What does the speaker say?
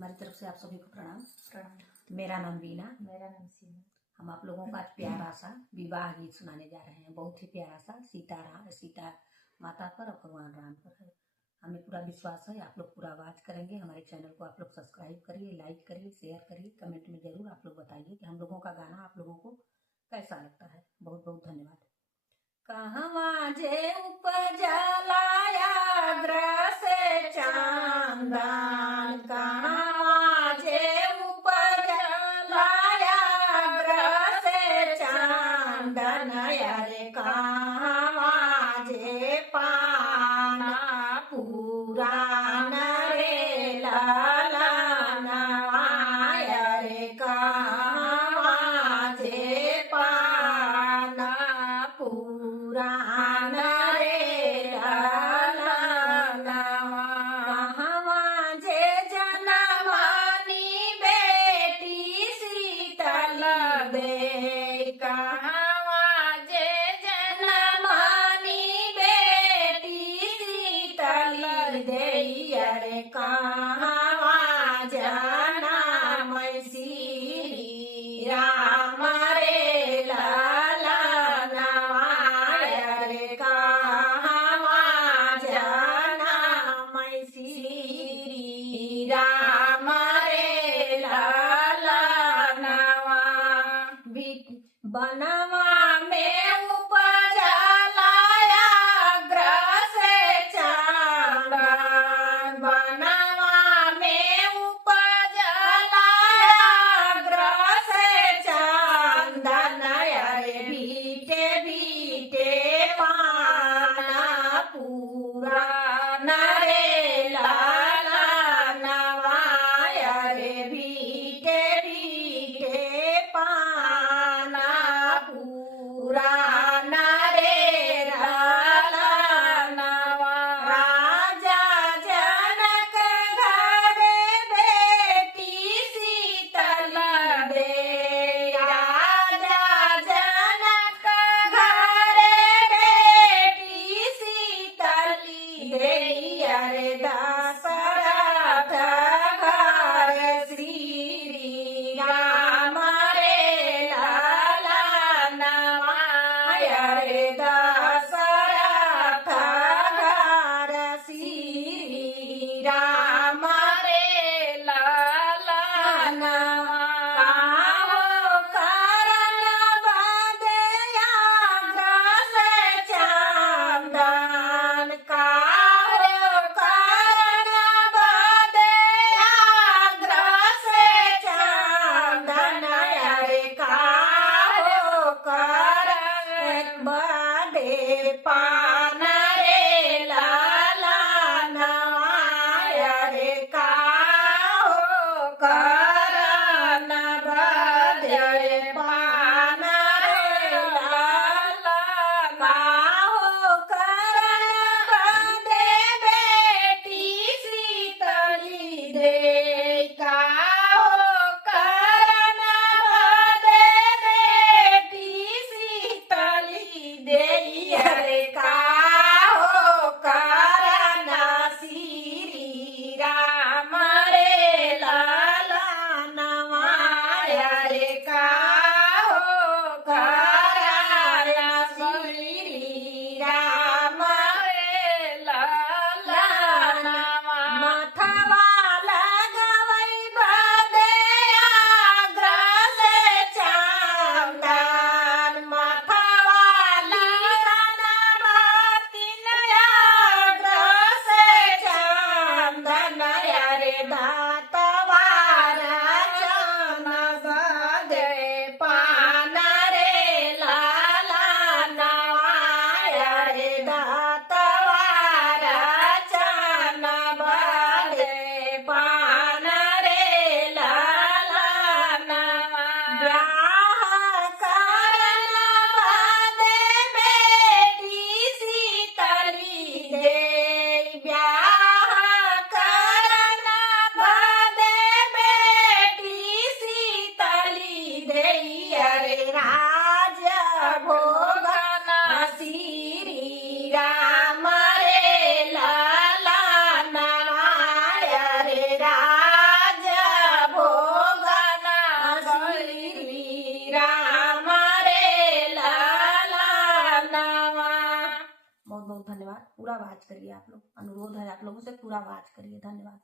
हमारी तरफ से आप सभी को प्रणाम। प्रणाम। मेरा नाम वीना। मेरा नाम सीमा। हम आप लोगों का आज प्यारा सा विवाह गीत सुनाने जा रहे हैं। बहुत ही प्यारा सा सीता माता पर और भगवान राम पर है। हमें पूरा विश्वास है आप लोग पूरा वाच करेंगे। हमारे चैनल को आप लोग सब्सक्राइब करिए, लाइक करिए, शेयर करिए, कमेंट में जरूर आप लोग बताइए कि हम लोगों का गाना आप लोगों को कैसा लगता है। बहुत बहुत धन्यवाद। कहवा जे उपजला याग्र से चांदन, कहवा जे उपजला याग्र से चांदन, अरे कहवा जे पाना पुराण रे लालना, अरे कहवा जे पाना पुराण रे लालना, कहवा जे जनमानी बेटी शीतल दे, कहवा जे जनमानी बेटी शीतल दे, अरे कहवा जनम श्री राम रे लालना, अरे कहवा जनम श्री राम रे लालना, बनवा में उपजला याग्र से चांदन, बनवा में उपजला याग्र से चांदन, अरे बीटे बीटे पाना पुराण रे लालना, अरे बीटे बीटे पाना पुराण रे लालना, राजा जनक घरे बेटी शीतल दे, राजा जनक घरे बेटी शीतल दे, अरे दशरथ घर श्री राम रे लालना, अरे दशरथ घर श्री राम रे लालना, काहो करन बांधे याग्र से चांदन, काहो करन पूरा वॉच करिए आप लोग, अनुरोध है आप लोगों से, पूरा वॉच करिए। धन्यवाद।